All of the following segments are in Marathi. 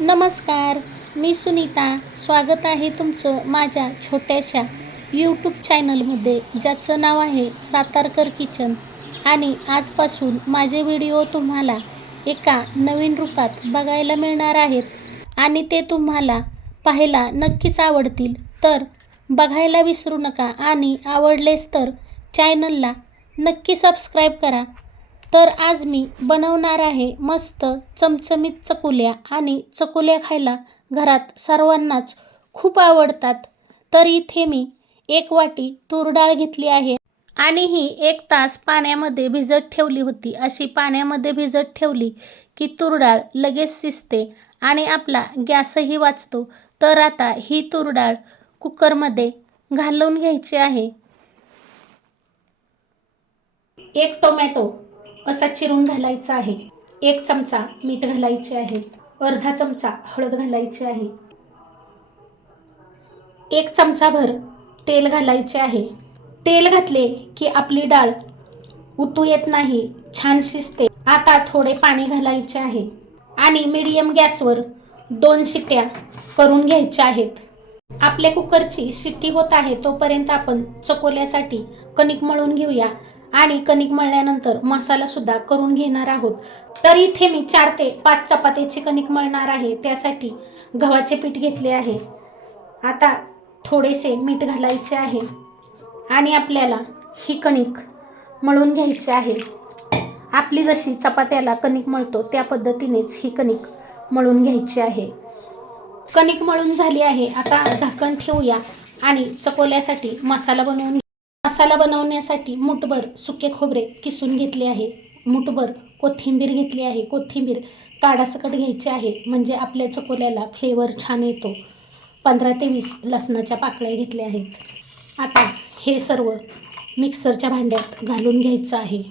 नमस्कार मी सुनीता. स्वागत आहे तुमचं माझ्या छोट्याशा यूट्यूब चॅनलमध्ये ज्याचं नाव आहे सातारकर किचन. आणि आजपासून माझे व्हिडिओ तुम्हाला एका नवीन रूपात बघायला मिळणार आहेत. आणि ते तुम्हाला पाहायला नक्कीच आवडतील. तर बघायला विसरू नका आणि आवडलेच तर चॅनलला नक्की सबस्क्राईब करा. तर आज मी बनवणार आहे मस्त चमचमीत चकुल्या आणि चकुल्या खायला घरात सर्वांनाच खूप आवडतात. तर इथे मी एक वाटी तूर डाळ घेतली आहे आणि ही एक तास पाण्यामध्ये भिजत ठेवली होती. अशी पाण्यामध्ये भिजत ठेवली की तूर डाळ लगेच शिजते आणि आपला गॅसही वाचतो. तर आता ही तूर डाळ कुकरमध्ये घालवून घ्यायची आहे. एक टोमॅटो असा चिरून घालायचा आहे. एक चमचा मीठ घालायचे आहे. अर्धा चमचा हळद घालायची आहे. एक चमचाभर तेल घालायचे आहे. तेल घातले की आपली डाळ उतू येत नाही छान शिजते. आता थोडे पाणी घालायचे आहे. आणि मीडियम गॅसवर दोन शिट्ट्या करून घ्यायच्या आहेत. आपल्या कुकरची शिट्टी होत आहे तोपर्यंत आपण चकोल्यासाठी कणिक मळून घेऊया. आणि कणिक मळल्यानंतर मसाला सुद्धा करून घेणार आहोत. तर इथे मी चार ते पाच चपात्याची कणिक मळणार आहे. त्यासाठी गव्हाचे पीठ घेतले आहे. आता थोडेसे मीठ घालायचे आहे. आणि आपल्याला ही कणिक मळून घ्यायची आहे. आपली जशी चपात्याला कणिक मळतो त्या पद्धतीनेच ही कणिक मळून घ्यायची आहे. कणिक मळून झाली आहे. आता झाकण ठेवूया आणि चकोल्यासाठी मसाला बनवून मसाला बनवण्यासाठी मुठभर सुके खोबरे किसून घेतले आहे. मुठभर कोथिंबीर घेतली आहे. कोथिंबीर काडासकट घ्यायची आहे. म्हणजे आपल्या चकोल्याला फ्लेवर छान येतो. पंधरा ते वीस लसणाच्या पाकळ्या घेतल्या आहेत. आता हे सर्व मिक्सरच्या भांड्यात घालून घ्यायचं आहे.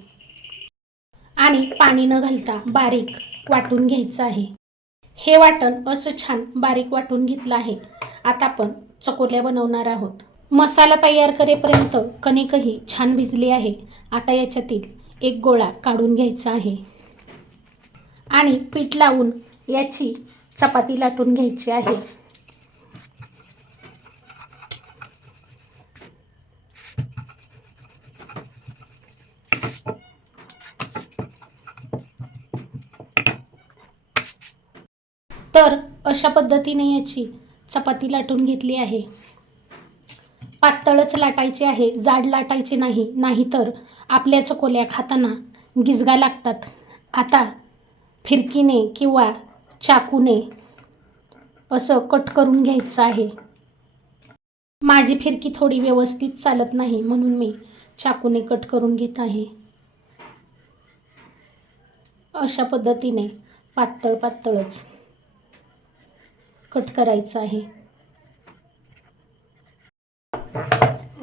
आणि पाणी न घालता बारीक वाटून घ्यायचं आहे. हे वाटण असं छान बारीक वाटून घेतलं आहे. आता आपण चकोल्या बनवणार आहोत. मसाला तयार करेपर्यंत कणिकही छान भिजली आहे. आता याच्यातील एक गोळा काढून घ्यायचा आहे. आणि पीठ लावून याची चपाती लाटून घ्यायची आहे. तर अशा पद्धतीने याची चपाती लाटून घेतली आहे. पातळच लाटायचे आहे जाड लाटायचे नाही नाहीतर आपल्या चकोल्या खाताना गिजगा लागतात. आता फिरकीने किंवा चाकूने असं कट करून घ्यायचं आहे. माझी फिरकी थोडी व्यवस्थित चालत नाही म्हणून मी चाकूने कट करून घेत आहे. अशा पद्धतीने पातळ पातळच कट करायचं आहे.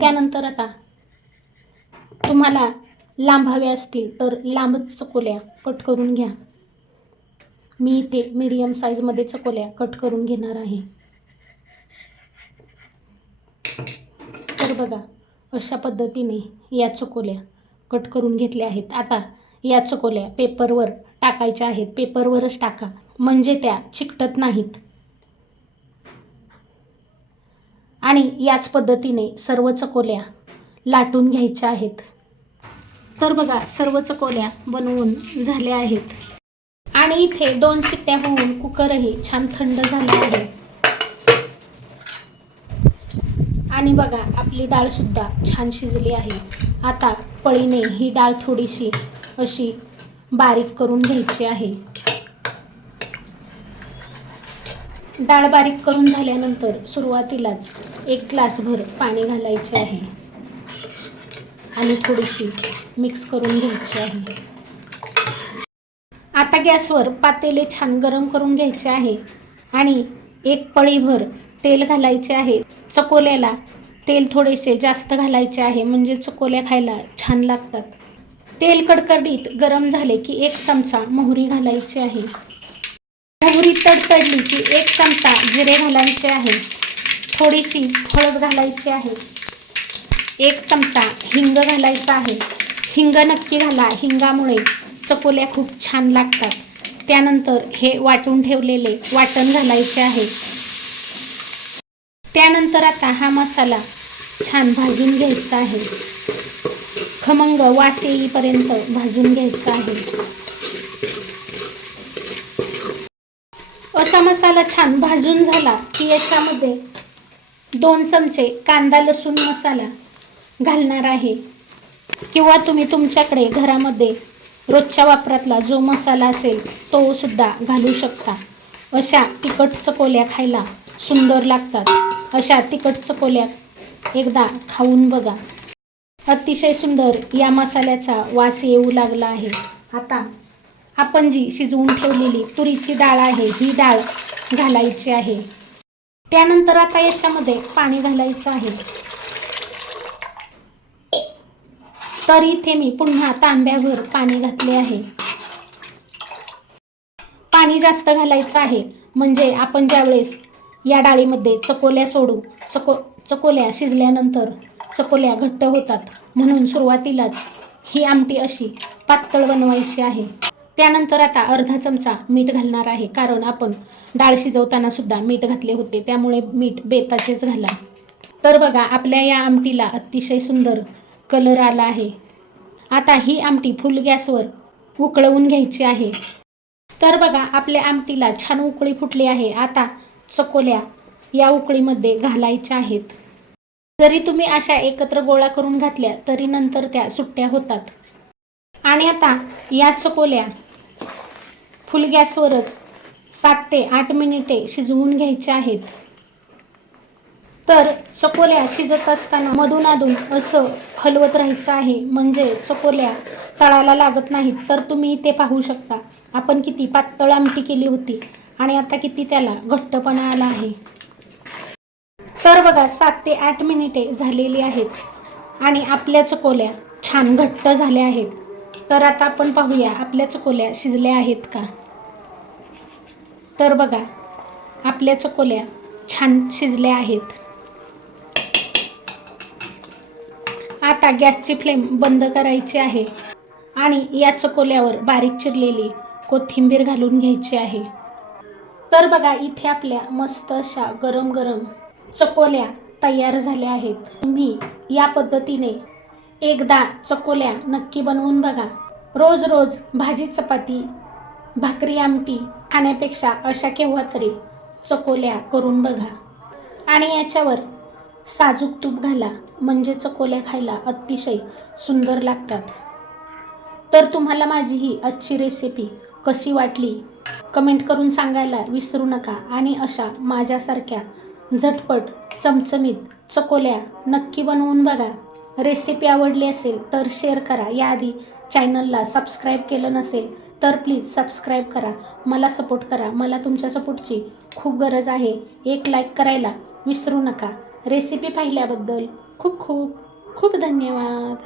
त्यानंतर आता तुम्हाला लांब हव्या असतील तर लांबच चकोल्या कट करून घ्या. मी इथे मीडियम साईजमध्ये चकोल्या कट करून घेणार आहे. तर बघा अशा पद्धतीने या चकोल्या कट करून घेतल्या आहेत. आता या चकोल्या पेपरवर टाकायच्या आहेत. पेपरवरच टाका. म्हणजे त्या चिकटत नाहीत. आणि याच पद्धतीने सर्व चकोल्या लाटून घ्यायच्या आहेत. तर बघा सर्व चकोल्या बनवून झाल्या आहेत. आणि इथे दोन शिट्ट्या होऊन कुकरही छान थंड झाला आहे. आणि बघा आपली डाळसुद्धा छान शिजली आहे. आता पळीने ही डाळ थोडीशी अशी बारीक करून घ्यायची आहे. डाळ बारीक करून झाल्यानंतर सुरुवातीलाच एक ग्लासभर पाणी घालायचे आहे. आणि थोडीशी मिक्स करून घ्यायची आहे. आता गॅसवर पातेले छान गरम करून घ्यायचे आहे आणि एक पळीभर तेल घालायचे आहे. चकोल्याला तेल थोडेसे जास्त घालायचे आहे म्हणजे चकोल्या खायला छान लागतात. तेल कडकडीत गरम झाले की एक चमचा मोहरी घालायची आहे. मोहरी तडतडली. की एक चमचा जिरे घालायचे आहे. थोडीशी हळद घालायची आहे. एक चमचा हिंग घालायचा आहे. हिंग नक्की घाला. हिंगामुळे चकोल्या खूप छान लागतात. त्यानंतर हे वाटून ठेवलेले वाटण घालायचे आहे. त्यानंतर आता हा मसाला छान भाजून घ्यायचा आहे. खमंग वास येईपर्यंत भाजून घ्यायचा आहे. असा मसाला छान भाजून झाला की याच्यामध्ये दोन चमचे कांदा लसूण मसाला घालणार आहे. किंवा तुम्ही तुमच्याकडे घरामध्ये रोजच्या वापरातला जो मसाला असेल तो सुद्धा घालू शकता. अशा तिखट चकोल्या खायला सुंदर लागतात. अशा तिखट चकोल्या एकदा खाऊन बघा. अतिशय सुंदर या मसाल्याचा वास येऊ लागला आहे. आता आपण जी शिजवून ठेवलेली तुरीची डाळ आहे ही डाळ घालायची आहे. त्यानंतर आता याच्यामध्ये पाणी घालायचं आहे. तर इथे मी पुन्हा तांब्याभर पाणी घातले आहे. पाणी जास्त घालायचं आहे म्हणजे आपण ज्यावेळेस या डाळीमध्ये चकोल्या सोडू चको चकोल्या शिजल्यानंतर चकोल्या घट्ट होतात. म्हणून सुरुवातीलाच ही आमटी अशी पातळ बनवायची आहे. त्यानंतर आता अर्धा चमचा मीठ घालणार आहे. कारण आपण डाळ शिजवताना सुद्धा मीठ घातले होते. त्यामुळे मीठ बेताचेच घाला. तर बघा आपल्या या आमटीला अतिशय सुंदर कलर आला आहे. आता ही आमटी फुल गॅसवर उकळवून घ्यायची आहे. तर बघा आपल्या आमटीला छान उकळी फुटली आहे. आता चकोल्या या उकळीमध्ये घालायच्या आहेत. जरी तुम्ही अशा एकत्र गोळा करून घातल्या तरी नंतर त्या सुट्ट्या होतात. आणि आता या चकोल्या फुल गॅसवरच सात ते आठ मिनिटे शिजवून घ्यायचे आहेत. तर चकोल्या शिजत असताना मधून अधून असं हलवत राहायचं आहे. म्हणजे चकोल्या तळाला लागत नाहीत. तर तुम्ही इथे पाहू शकता. आपण किती पातळ आमटी केली होती आणि आता किती त्याला घट्टपणा आला आहे. तर बघा सात ते आठ मिनिटे झालेली आहेत आणि आपल्या चकोल्या छान घट्ट झाल्या आहेत. तर आता आपण पाहूया आपल्या चकोल्या शिजल्या आहेत का? तर बघा आपल्या चकोल्या छान शिजल्या आहेत. आता गॅसची फ्लेम बंद करायची आहे आणि या चकोल्यावर बारीक चिरलेली कोथिंबीर घालून घ्यायची आहे. तर बघा इथे आपल्या मस्त अशा गरम गरम चकोल्या तयार झाल्या आहेत. तुम्ही या पद्धतीने एकदा चकोल्या नक्की बनवून बघा. रोज रोज भाजी चपाती भाकरी आमटी खाण्यापेक्षा अशा केव्हा तरी चकोल्या करून बघा. आणि याच्यावर साजूक तूप घाला म्हणजे चकोल्या खायला अतिशय सुंदर लागतात. तर तुम्हाला माझी ही आजची रेसिपी कशी वाटली? कमेंट करून सांगायला विसरू नका. आणि अशा माझ्यासारख्या झटपट चमचमीत चकोल्या नक्की बनवून बघा. रेसिपी आवडली असेल तर शेअर करा. याआधी चॅनलला सबस्क्राईब केलं नसेल तर प्लीज सबस्क्राईब करा मला सपोर्ट करा मला तुमच्या सपोर्टची खूप गरज आहे. एक लाईक करायला विसरू नका. रेसिपी पाहिल्याबद्दल खूप खूप खूप धन्यवाद.